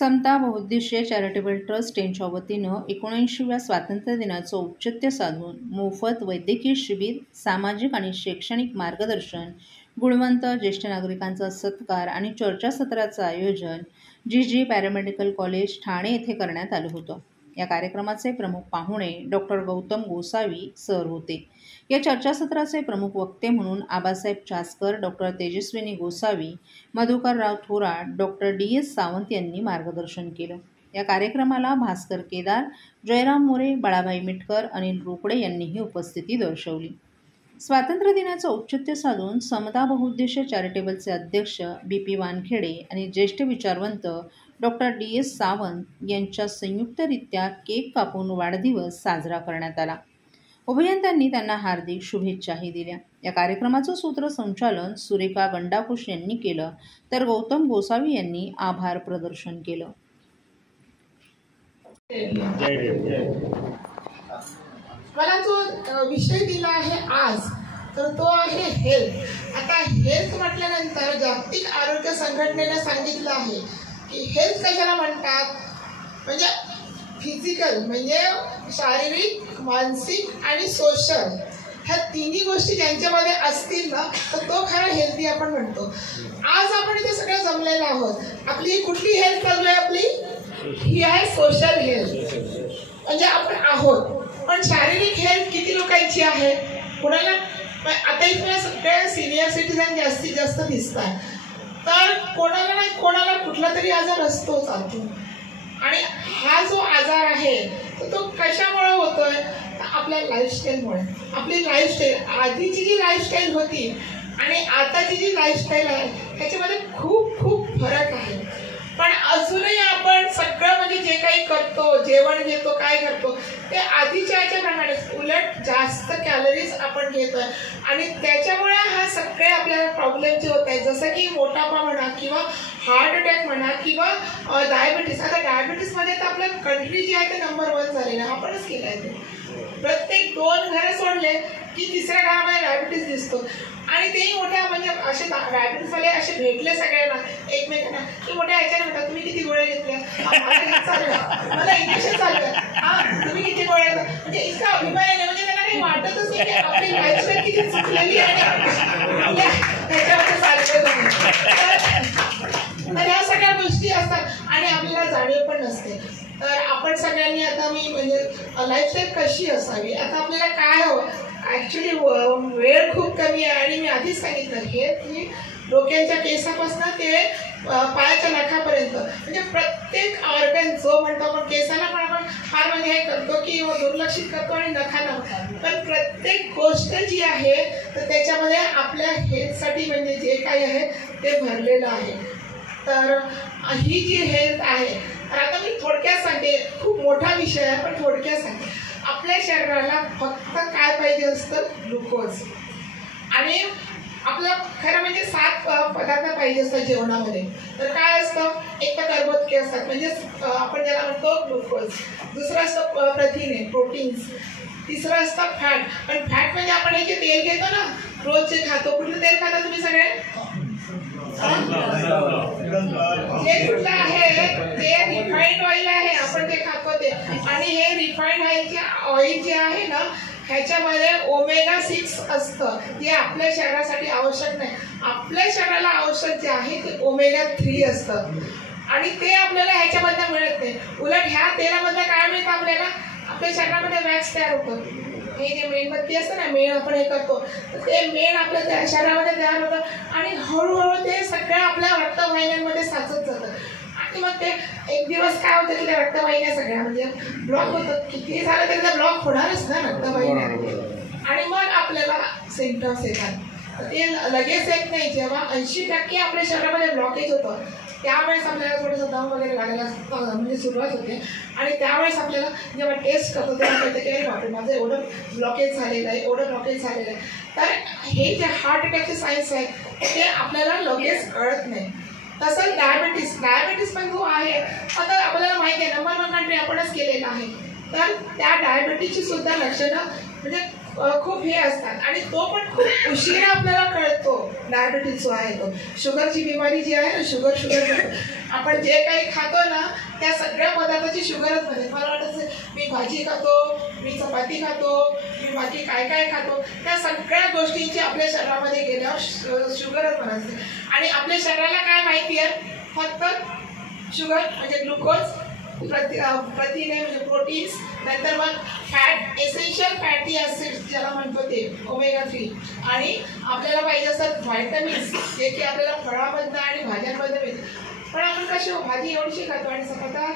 समता बहुउद्देशीय charitable trust यांच्या वतीनं 79व्या स्वातंत्र्य दिनाचं औचित्य साधून मोफत वैद्यकीय शिबिर, सामाजिक आणि शैक्षणिक मार्गदर्शन, गुणवंत ज्येष्ठ नागरिकांचा सत्कार आणि चर्चासत्राचं आयोजन जी पॅरामेडिकल कॉलेज ठाणे येथे करण्यात आलं होतं. या कार्यक्रमाचे प्रमुख पाहुणे डॉक्टर गौतम गोसावी सर होते. या चर्चासत्राचे प्रमुख वक्ते म्हणून Abasaheb Chaskar, doctor Tejaswini Gosavi, Madhukarrao Thorat, doctor DS Sawant यांनी मार्गदर्शन केलं. या कार्यक्रमाला भास्कर केदार, जयराम मोरे, बाळाभाई मिटकर, अनिल रोकडे यांनीही उपस्थिती दर्शवली. स्वातंत्र्य दिनाचं औचित्य साधून समता बहुउद्देशीय चॅरिटेबलचे अध्यक्ष BP वानखेडे आणि ज्येष्ठ विचारवंत डॉक्टर DS सावंत यांच्या संयुक्तरित्या केक कापून वाढदिवस साजरा करण्यात आला. उभयंत्यांनी त्यांना हार्दिक शुभेच्छाही दिल्या. या कार्यक्रमाचं सूत्रसंचालन सुरेखा गंडाकुश यांनी केलं, तर गौतम गोसावी यांनी आभार प्रदर्शन केलं. मला जो विषय दिला आहे आज, तर तो आहे हेल्थ. आता हेल्थ म्हटल्यानंतर जागतिक आरोग्य संघटनेने सांगितलं आहे की हेल्थ कशाला म्हणतात, म्हणजे फिजिकल म्हणजे शारीरिक, मानसिक आणि सोशल, ह्या तिन्ही गोष्टी ज्यांच्यामध्ये असतील ना, तर तो खरा हेल्थी आपण म्हणतो. आज आपण इथे सगळं जमलेलो आहोत. आपली कुठली हेल्थ चालू आहे? आपली ही आहे सोशल हेल्थ, म्हणजे आपण आहोत. पण शारीरिक हेल्थ किती लोकांची आहे? कोणाला? आता इथे सगळ्या सिनियर सिटीजन जास्तीत जास्त दिसतात, तर कोणाला नाही कोणाला कुठला तरी आजार असतो, चालतो. आणि हा जो आजार आहे तर तो कशामुळे होतोय? आपल्या लाईफस्टाईलमुळे. आपली लाईफस्टाईल, आधीची जी लाईफस्टाईल होती आणि आताची जी लाईफस्टाईल आहे त्याच्यामध्ये खूप खूप फरक आहे. पण अजूनही आपण सगळं म्हणजे जे काही करतो, जेवण घेतो, काय करतो ते आधीच्या याच्याप्रमाणे, उलट जास्त कॅलरीज आपण घेतोय आणि त्याच्यामुळे हा सगळे आपल्याला प्रॉब्लेम जे होत आहेत, जसं की मोटापा म्हणा किंवा हार्ट अटॅक म्हणा किंवा डायबिटीस. आता डायबिटीसमध्ये तर आपल्या कंट्री जी आहे ते नंबर 1 झालेलं आहे, आपणच केलं आहे ते. प्रत्येक 2 घरं सोडले की तिसऱ्या घरामध्ये डायबिटीस दिसतो. आणि तेही मोठ्या म्हणजे असे डायबिटीसवाले असे भेटले सगळ्यांना एकमेकांना की मोठ्या ह्याच्याने म्हणतात, तुम्ही किती गोळ्या घेतल्या? मला इंजेक्शन चालू आहे. तुम्ही किती गोळ्या घेतल्या? म्हणजे इतका अभिमान आहे, म्हणजे त्यांना काही वाटतच नाही की आपली लाईफस्टाईल किती चुकलेली आणि त्याच्यामध्ये चाललेलं. तर ह्या सगळ्या गोष्टी असतात आणि आपल्याला जाणीव पण नसते. तर आपण सगळ्यांनी आता मी म्हणजे लाईफस्टाईल कशी असावी, आता आपल्याला काय हवं? ॲक्च्युली वेळ खूप कमी आहे आणि मी आधीच सांगितलं हे की डोक्यांच्या केसापासून ते पायाच्या नखापर्यंत, म्हणजे प्रत्येक ऑर्गन जो म्हणतो आपण, केसाला पण आपण फार म्हणजे हे करतो की दुर्लक्षित करतो आणि नखाला, पण प्रत्येक गोष्ट जी आहे तर त्याच्यामध्ये आपल्या हेल्थसाठी म्हणजे जे काही आहे ते भरलेलं आहे. तर ही जी हेल्थ आहे, तर आता मी थोडक्यात सांगते, खूप मोठा विषय आहे पण थोडक्यात सांगते. आपल्या शरीराला फक्त काय पाहिजे असतं? ग्लुकोज. आणि आपलं खरं म्हणजे 7 पदार्थ पाहिजे असतात जेवणामध्ये. तर काय असतं? एक तर कर्बोदके असतात, म्हणजे आपण ज्याला म्हणतो ग्लुकोज. दुसरं असतं प्रथिने, प्रोटीन्स. तिसरं असतं फॅट. पण फॅट म्हणजे आपण हे जे तेल घेतो ना, रोज जे खातो, कुठलं तेल खाता तुम्ही सगळे? जे कुठलं आहे ते रिफाईंड ऑइल आहे, आपण जे खातो ते. आणि हे रिफाईंड ऑइल जे आहे ना, ह्याच्यामध्ये Omega-6 असतं, जे आपल्या शरीरासाठी आवश्यक नाही. आपल्या शरीराला आवश्यक जे आहे ते Omega-3 असतं आणि ते आपल्याला ह्याच्यामधनं मिळत नाही. उलट ह्या तेलामधलं काय मिळतं आपल्याला? आपल्या शरीरामध्ये वॅक्स तयार होतं. हे जे मेणबत्ती असतं ना, मेण आपण हे करतो, तर ते मेण आपल्या त्या शरीरामध्ये तयार होतं आणि हळूहळू ते सगळ्या आपल्या रक्तवाहिन्यांमध्ये साचत जातं. आणि मग ते एक दिवस काय होतं की त्या रक्तवाहिन्या सगळ्या म्हणजे ब्लॉक होतात. कितीही झालं तरी त्या ब्लॉक होणारच ना रक्तवाहिन्या. आणि मग आपल्याला सिम्पटम्स येतात. ते लगेच येत नाही. जेव्हा 80% आपल्या शरीरामध्ये ब्लॉकेज होतं त्यावेळेस आपल्याला थोडंसं दम वगैरे लागायला म्हणजे सुरुवात होते. आणि त्यावेळेस आपल्याला जेव्हा टेस्ट करतो तेव्हा कळतं की अरे बापरे, माझं एवढं ब्लॉकेज झालेलं आहे, एवढं ब्लॉकेज झालेलं आहे. तर हे जे हार्ट अटॅकचे सायन्स आहेत ते आपल्याला लगेच कळत नाही. तसंच डायबिटीस पण जो आहे, आता आपल्याला माहिती आहे नंबर 1 कंट्री आपणच केलेला आहे. तर त्या डायबिटीसची सुद्धा लक्षणं म्हणजे खूप हे असतात आणि तो पण खूप उशिरा आपल्याला कळतो. डायबिटीज जो आहे तो, शुगरची बिमारी जी आहे ना, शुगर आपण जे काही खातो ना त्या सगळ्या पदार्थाची शुगरच बनते. मला वाटतं मी भाजी खातो, मी चपाती खातो, मी बाकी काय काय खातो, त्या सगळ्या गोष्टींची आपल्या शरीरामध्ये गेल्यावर शुगरच बनते. आणि आपल्या शरीराला काय माहिती आहे, फक्त शुगर म्हणजे ग्लुकोज, प्रथिने म्हणजे प्रोटीन्स, नंतर मग फॅट, एसेन्शियल फॅटी ॲसिड्स ज्याला म्हणतो ते ओमेगा 3, आणि आपल्याला पाहिजे असतात व्हायटमिन्स जे की आपल्याला फळामधनं आणि भाज्यांमधनं मिळतात. पण आपण कशी भाजी एवढीशी खातो आणि चपाता,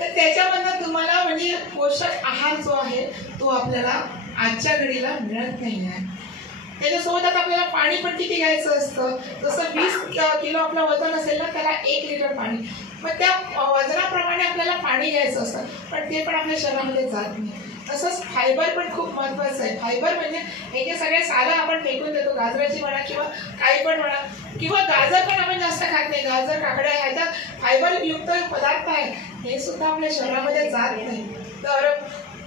तर त्याच्यामधनं तुम्हाला म्हणजे पोषक आहार जो आहे तो आपल्याला आजच्या घडीला मिळत नाही आहे. त्याच्यासोबत आता आपल्याला पाणी पण किती घ्यायचं असतं. जसं 20 किलो आपलं वजन असेल ना त्याला 1 लिटर पाणी, मग त्या वजनाप्रमाणे आपल्याला पाणी घ्यायचं असतं, पण ते पण आपल्या शरीरामध्ये जात नाही. तसंच फायबर पण खूप महत्त्वाचं आहे. फायबर म्हणजे हे जे सगळे साधं आपण फेकून देतो, गाजराची म्हणा किंवा काही पण म्हणा, किंवा गाजर पण आपण जास्त खात नाही, गाजर काकड्या ह्याच्यात फायबर युक्त पदार्थ आहे, हे सुद्धा आपल्या शरीरामध्ये जात नाही. तर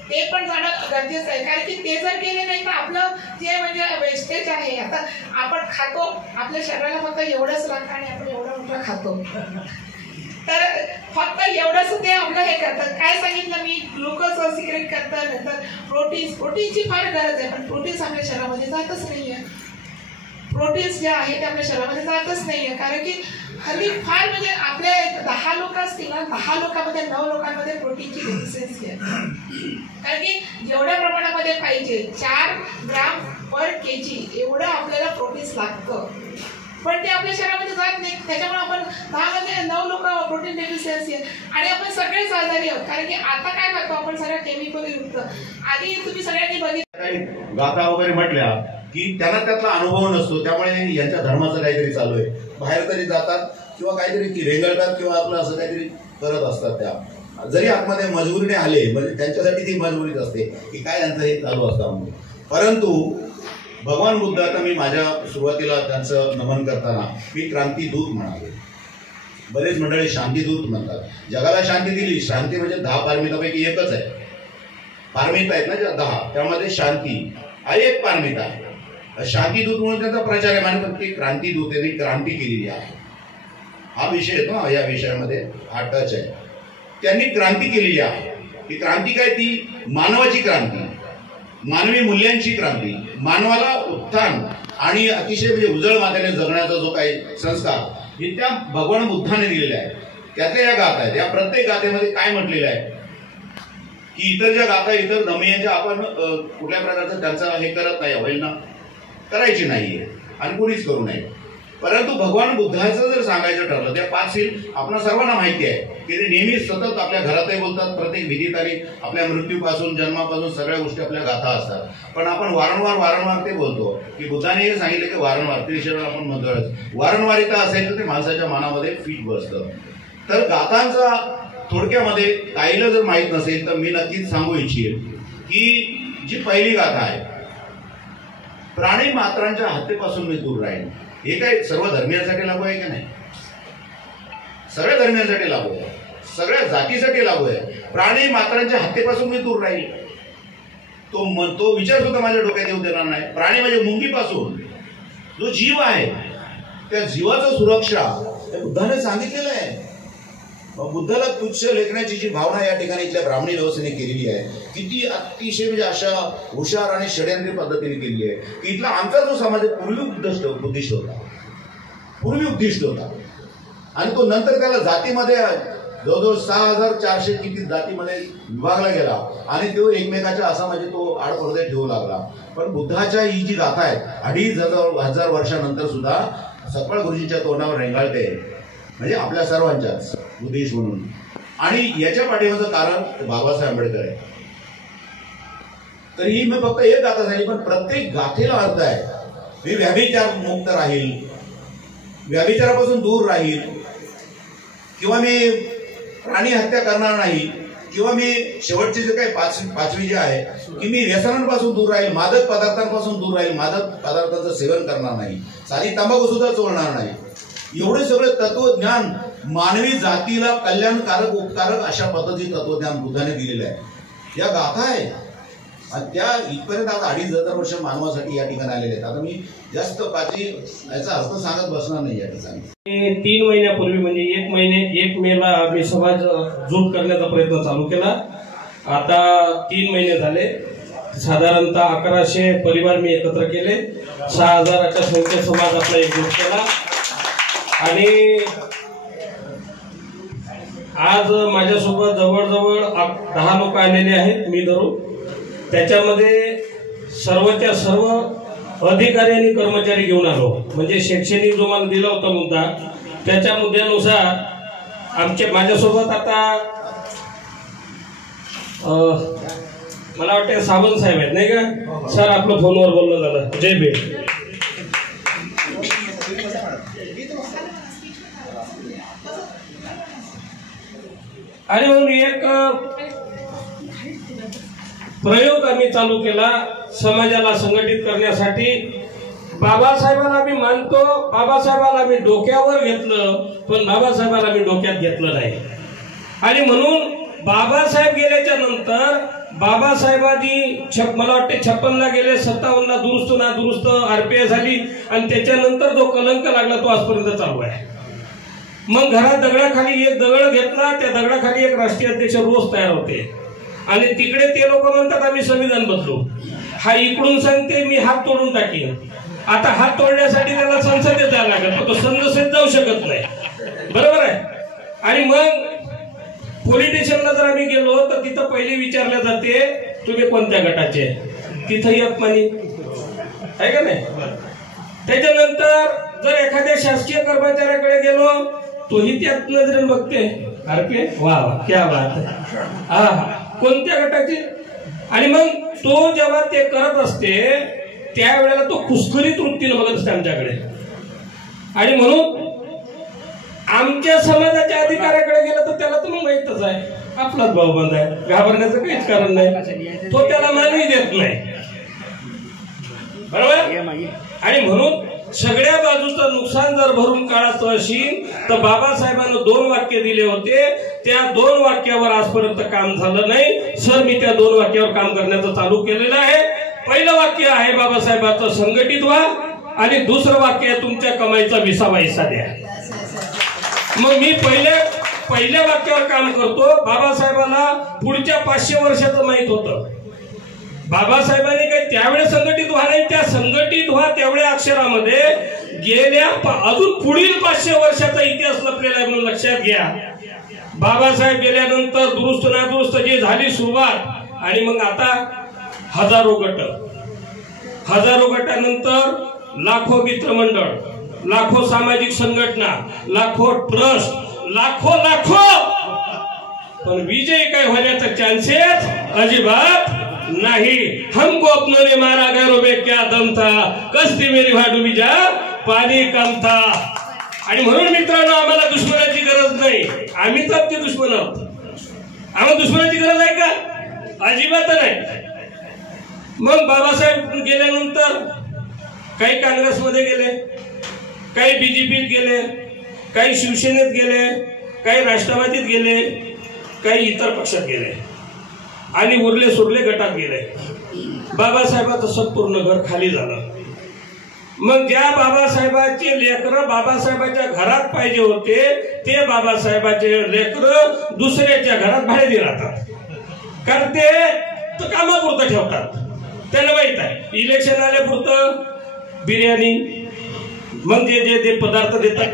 ते पण जाणं गरजेचं आहे, कारण की ते जर गेले नाही तर आपलं जे म्हणजे वेस्टेज आहे, आता आपण खातो आपल्या शरीराला फक्त एवढंच लागतं आणि आपण एवढं मोठं खातो, तर फक्त एवढंच ते आपलं हे करतात. काय सांगितलं मी, ग्लुकोज सिक्रेट करतात, नंतर प्रोटीनची फार गरज आहे, पण प्रोटीन्स आपल्या शरीरामध्ये जातच नाही आहे. प्रोटीन्स जे आहे ते आपल्या शरीरामध्ये जातच नाही आहे, कारण की हल्ली फार म्हणजे आपले 10 लोक असतील ना, 10 लोकांमध्ये 9 लोकांमध्ये प्रोटीनची डेफिशियन्सी आहे. कारण की जेवढ्या प्रमाणामध्ये पाहिजे 4 ग्राम पर kg एवढं आपल्याला प्रोटीन्स लागतं, पण ते आपल्या शरीरामध्ये जात नाही. त्याच्यामुळे आपण 10मध्ये 9 लोक प्रोटीन डेफिशियन्सी आहे आणि आपण सगळेच आजारी आहोत. कारण की आता काय करतो आपण, सगळ्या केमिकल युक्त. आधी तुम्ही सगळ्यांनी बघितलं गाथा वगैरे म्हटल्या की त्यांना त्यातला अनुभव नसतो, त्यामुळे यांच्या धर्माचं काहीतरी चालू आहे, बाहेर तरी जातात किंवा काहीतरी रेंगळतात किंवा आपलं असं काहीतरी करत असतात. त्या जरी आतमध्ये मजबुरीने आले म्हणजे त्यांच्यासाठी ती मजबुरीच असते की काय त्यांचं हे चालू असतं. परंतु भगवान बुद्ध, आता मी माझ्या सुरुवातीला त्यांचं नमन करताना मी क्रांतीदूत म्हणाले. बरेच मंडळी शांतीदूत म्हणतात. जगाला शांती दिली, शांती म्हणजे 10 पारमितापैकी एकच आहे. पारमिता आहेत ना ज्या 10, त्यामध्ये शांती हा एक पारमिता आहे. शांतीदूत म्हणून त्यांचा प्रचार आहे, म्हणजे ते क्रांतीदूत त्यांनी क्रांती केलेली आहे. हा विषय येतो या विषयामध्ये, हा टच आहे. त्यांनी क्रांती केलेली आहे. ही क्रांती काय, ती मानवाची क्रांती, मानवी मूल्यांची क्रांती, मानवाला उत्थान आणि अतिशय म्हणजे उजळ मातेने जगण्याचा जो काही संस्कार हे त्या भगवान बुद्धाने दिलेला आहे. त्यातल्या या गाथा आहेत. या प्रत्येक गाथेमध्ये काय म्हटलेलं आहे की इतर ज्या गाथा, इतर धर्मीयांच्या आपण कुठल्या प्रकारचं त्यांचं हे करत नाही, अवहेलना करायची नाहीये आणि कोणीच करू नये. परंतु भगवान बुद्धाचं जर सांगायचं ठरलं, त्या 5 सील आपल्या सर्वांना माहिती आहे की ते नेहमी सतत आपल्या घरातही बोलतात, प्रत्येक विधीत आणि आपल्या मृत्यूपासून जन्मापासून सगळ्या गोष्टी आपल्या गाथा असतात. पण आपण वारंवार ते बोलतो की बुद्धाने हे सांगितलं की वारंवार, ते विषयावर आपण म्हणतोच, वारंवारिता असेल तर ते माणसाच्या मनामध्ये फिट बसतं. तर गाथांचा थोडक्यामध्ये काहीला जर माहीत नसेल तर मी नक्कीच सांगू इच्छेन की जी पहिली गाथा आहे, प्राणी मात्रांच्या हत्येपासून मी दूर राहील. हे काय सर्व धर्मियांसाठी लागू आहे की नाही? सगळ्या धर्मियांसाठी लागू आहे, सगळ्या जातीसाठी लागू आहे. प्राणी मात्रांच्या हत्येपासून मी दूर राहील, तो विचार सुद्धा माझ्या डोक्यात येऊ देणार नाही. प्राणी म्हणजे मुंगीपासून जो जीव आहे त्या जीवाचं सुरक्षा बुद्धाने सांगितलेलं आहे. बुद्धाला तुच्छ लेखण्याची जी भावना या ठिकाणी इथल्या ब्राह्मणी व्यवस्थेने केलेली आहे, किती अतिशय म्हणजे अशा हुशार आणि षड्यंत्री पद्धतीने केलेली आहे की इथला आमचा जो समाज पूर्वी उद्दिष्ट होता आणि तो नंतर त्याला जातीमध्ये जवळजवळ 6400 किती जातीमध्ये विभागला गेला आणि तो एकमेकाच्या असा म्हणजे तो आडपडदे ठेवू लागला. पण बुद्धाच्या ही जी गाथा आहे 2500 वर्षानंतर सुद्धा सपकाळ गुरुजींच्या तोंडावर रेंगाळते, म्हणजे आपल्या सर्वांच्याच बुद्धिस्ट म्हणून. आणि याच्या पाठीमागचं कारण बाबासाहेब आंबेडकर आहे. तर ही मी फक्त एक गाथा झाली, पण प्रत्येक गाथेला अर्थ आहे. मी व्यभिचार मुक्त राहील, व्यभिचारापासून दूर राहील, किंवा मी प्राणी हत्या करणार नाही, किंवा मी शेवटचे जे काही पाचवी जे आहे की मी व्यसनांपासून दूर राहील, मादक पदार्थांपासून दूर राहील, मादक पदार्थांचं सेवन करणार नाही, साधी तंबाखू सुद्धा चोळणार नाही. एवढे सगळे तत्वज्ञान मानवी जातीला कल्याणकारक उपकारक अशा पद्धतीचे तत्वज्ञान बुद्धाने दिलेलं आहे. या गाथा आहेत. त्या इथपर्यंत आता 2,500 वर्ष मानवासाठी या ठिकाणी आलेले आहेत. आता मी जास्त याचा अर्थ सांगत बसणार नाही या ठिकाणी. 3 महिन्यापूर्वी म्हणजे 1 मेला आम्ही समाज जोड करण्याचा प्रयत्न चालू केला. आता 3 महिने झाले. साधारणतः 1100 परिवार मी एकत्र केले. 6000च्या संख्येत समाज आपला एकजूट केला आणि आज माझ्यासोबत जवळजवळ 10 लोक आलेले आहेत मी धरून. त्याच्यामध्ये सर्वच्या सर्व अधिकारी आणि कर्मचारी घेऊन आलो. म्हणजे शैक्षणिक जो मला दिला होता मुद्दा त्याच्या मुद्द्यानुसार माझ्यासोबत आता मला वाटतं सावंत साहेब आहेत नाही का सर. आपलं फोनवर बोलणं झालं. जय भीम. आणि म्हणून एक प्रयोग आम्ही चालू केला समाजाला संघटित करण्यासाठी. बाबासाहेबांना आम्ही मानतो, बाबासाहेबांना आम्ही डोक्यावर घेतलं, पण बाबासाहेबांना आम्ही डोक्यात घेतलं नाही. आणि म्हणून बाबासाहेब गेल्याच्या नंतर बाबासाहेबांनी मला वाटते 56ला गेले, 57ला दुरुस्त ना दुरुस्त RPI झाली आणि त्याच्यानंतर जो कलंक लागला तो आजपर्यंत चालू आहे. मग घरात दगडाखाली एक दगड घेतला, त्या दगडाखाली एक राष्ट्रीय अध्यक्ष रोज तयार होते आणि तिकडे ते लोक म्हणतात आम्ही संविधान बदलू. हा इकडून सांगते मी हात तोडून टाकीन. आता हात तोडण्यासाठी त्याला संसदेत जायला लागत, तो संसदेत जाऊ शकत नाही. बरोबर आहे. आणि मग पोलीस स्टेशनला जर आम्ही गेलो तर तिथं पहिले विचारले जाते तुम्ही कोणत्या गटाचे, तिथं एक मानी आहे का नाही. त्याच्यानंतर जर एखाद्या शासकीय कर्मचाऱ्याकडे गेलो तोही त्यात नजरेने बघते RPI वा वा क्या बात आहे, हा कोणत्या गटाचे. आणि मग तो जेव्हा ते करत असते त्यावेळेला तो खुसखुरीत वृत्तीने बघत असते आमच्याकडे. आणि म्हणून आमच्या समाजाच्या अधिकाऱ्याकडे गेलं तर त्याला तुम्ही माहितच आहे आपलाच भाऊबंद आहे, घाबरण्याचं काहीच कारण नाही. तो त्याला मानवी देत नाही. बरोबर. आणि म्हणून सगळ्या बाजूचं नुकसान जर भरून काढायचं असेल तर बाबासाहेबांना 2 वाक्य दिले होते. त्या 2 वाक्यावर आजपर्यंत काम झालं नाही. सर मी त्या 2 वाक्यावर काम करण्याचं चालू केलेलं आहे. पहिलं वाक्य आहे बाबासाहेबांचं संघटित व्हा आणि दुसरं वाक्य आहे तुमच्या कमाईचा 20वा हिस्सा द्या. मग मी पहिल्या वाक्यावर काम करतो. बाबासाहेबांना पुढच्या 500 वर्षाचं माहित होतं. बाबासाहेबांनी काही त्यावेळेस संघटित व्हा नाही, त्या संघटित व्हा तेवढ्या अक्षरामध्ये गेल्या अजून पुढील 500 वर्षाचा इतिहास लपलेला आहे म्हणून लक्षात घ्या. बाबासाहेब गेल्यानंतर दुरुस्त ना दुरुस्त जे झाली सुरुवात आणि मग आता हजारो गटानंतर लाखो मित्रमंडळ, लाखो सामाजिक संघटना, लाखो ट्रस्ट, लाखो पण विजय काय होण्याचा चान्सेस अजिबात नहीं. हमको अपनों ने मारा गैरों में क्या दम था, कश्ती मेरी भाडू बीजा पाणी कम था. आणि म्हणून मित्रांनो आम्हाला दुश्मनाची गरज नाही. आम्ही तर ते दुश्मन आहोत. आम्हाला दुश्मनाची गरज आहे का? अजिबात नाही. मग बाबासाहेब गेल्यानंतर काही काँग्रेसमध्ये गेले, काही BJPत गेले, काही शिवसेनेत गेले, काही राष्ट्रवादीत गेले, काही इतर पक्षात गेले आणि उरले सुरले गटात गेले. बाबासाहेबाचं संपूर्ण घर खाली झालं. मग ज्या बाबासाहेबाचे लेकरं बाबासाहेबाच्या घरात पाहिजे होते ते बाबासाहेबाचे लेकरं दुसऱ्याच्या घरात भाडे राहतात. कारण ते कामापुरतं ठेवतात. त्यांना माहित आहे इलेक्शन आल्यापुरतं बिर्याणी मग जे पदार्थ देतात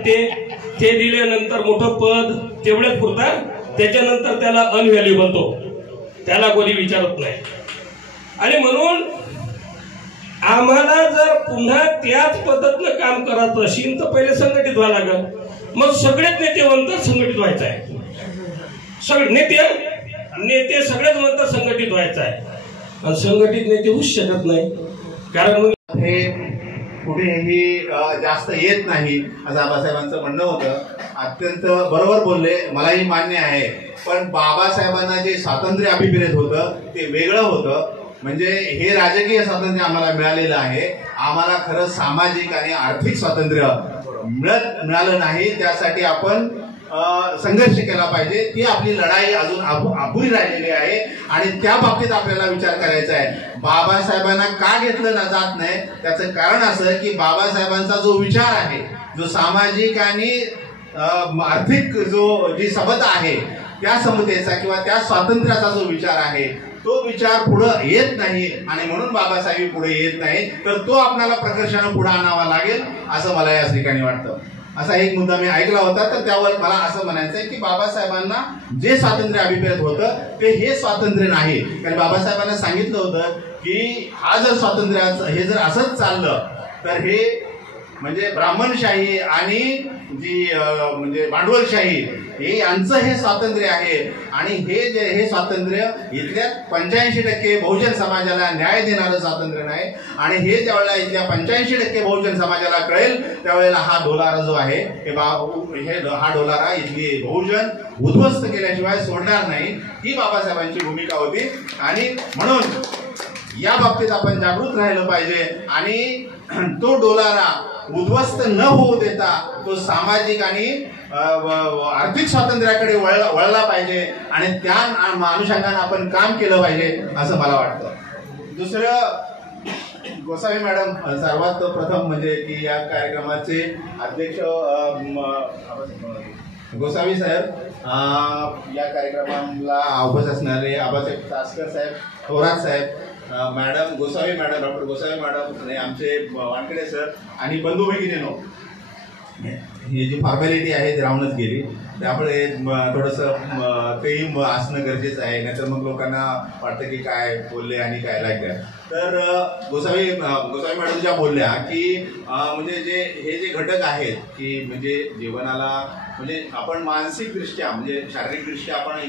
ते दिल्यानंतर मोठं पद तेवढ्याच पुरतात. त्याच्यानंतर त्याला अनव्हॅल्युएबल त्याला कोणी विचारत नाही. आणि म्हणून आम्हाला जर पुन्हा त्याच पद्धतीनं काम करायचं असेल तर पहिले संघटित व्हायला लागेल. मग सगळेच नेते म्हणतात संघटित व्हायचं आहे. सगळे नेते सगळेच म्हणतात संघटित व्हायचं आहे. आणि संघटित नेते होऊच शकत नाही. कारण हे कुठेही जास्त येत नाही असं आबासाहेबांचं म्हणणं होतं. अत्यंत बरोबर बोलले, मलाही मान्य आहे. पण बाबासाहेबांना जे स्वातंत्र्य अभिप्रेत होतं ते वेगळं होतं. म्हणजे हे राजकीय स्वातंत्र्य आम्हाला मिळालेलं आहे. आम्हाला खरं सामाजिक आणि आर्थिक स्वातंत्र्य मिळालं नाही. त्यासाठी आपण संघर्ष केला पाहिजे. ती आपली लढाई अजून अपुरी राहिलेली आहे आणि त्या बाबतीत आपल्याला विचार करायचा आहे. बाबासाहेबांना का घेतलं जात नाही त्याचं कारण असं की बाबासाहेबांचा जो विचार आहे, जो सामाजिक आणि आर्थिक जी समता आहे त्या समतेचा किंवा त्या स्वातंत्र्याचा जो विचार आहे तो विचार पुढं येत नाही आणि म्हणून बाबासाहेब पुढे येत नाही. तर तो आपल्याला प्रकर्षानं पुढे आणावा लागेल असं मला या ठिकाणी वाटतं. असा एक मुद्दा मी ऐकला होता, तर त्यावर मला असं म्हणायचं आहे की बाबासाहेबांना जे स्वातंत्र्य अभिप्रेत होतं ते हे स्वातंत्र्य नाही. कारण बाबासाहेबांना सांगितलं होतं की हा जर स्वातंत्र्य हे जर असंच चाललं तर हे म्हणजे ब्राह्मणशाही आणि जी म्हणजे भांडवलशाही हे यांचं हे स्वातंत्र्य आहे आणि हे स्वातंत्र्य इथल्या 85% बहुजन समाजाला न्याय देणारं स्वातंत्र्य नाही. आणि हे ज्यावेळेला इथल्या 85% बहुजन समाजाला कळेल त्यावेळेला हा डोलारा जो आहे हा डोलारा इथली बहुजन उद्ध्वस्त केल्याशिवाय सोडणार नाही. ही बाबासाहेबांची भूमिका होती आणि म्हणून या बाबतीत आपण जागृत राहिलं पाहिजे आणि तो डोलारा उद्ध्वस्त न होऊ देता तो सामाजिक आणि आर्थिक स्वातंत्र्याकडे वळला पाहिजे आणि त्या अनुषंगाने आपण काम केलं पाहिजे असं मला वाटतं. दुसरं, गोसावी मॅडम सर्वात प्रथम म्हणजे की या कार्यक्रमाचे अध्यक्ष गोसावी साहेब, या कार्यक्रमाला उपस्थित असणारे Abasaheb Taskar Saheb, Thorat Saheb, madam Gosavi madam, doctor Gosavi madam आणि आमचे वानखेडे सर आणि बंधू भगिनीनो, ही जी फॉर्मॅलिटी आहे ती राहूनच गेली. त्यामुळे थोडंसं तेही असणं गरजेचं आहे, नाहीतर मग लोकांना वाटतं की काय बोलले आणि काय लागलं. तर गोसावी मॅडम ज्या बोलल्या की म्हणजे हे जे घटक आहेत की म्हणजे जीवनाला म्हणजे आपण मानसिकदृष्ट्या म्हणजे शारीरिकदृष्ट्या आपण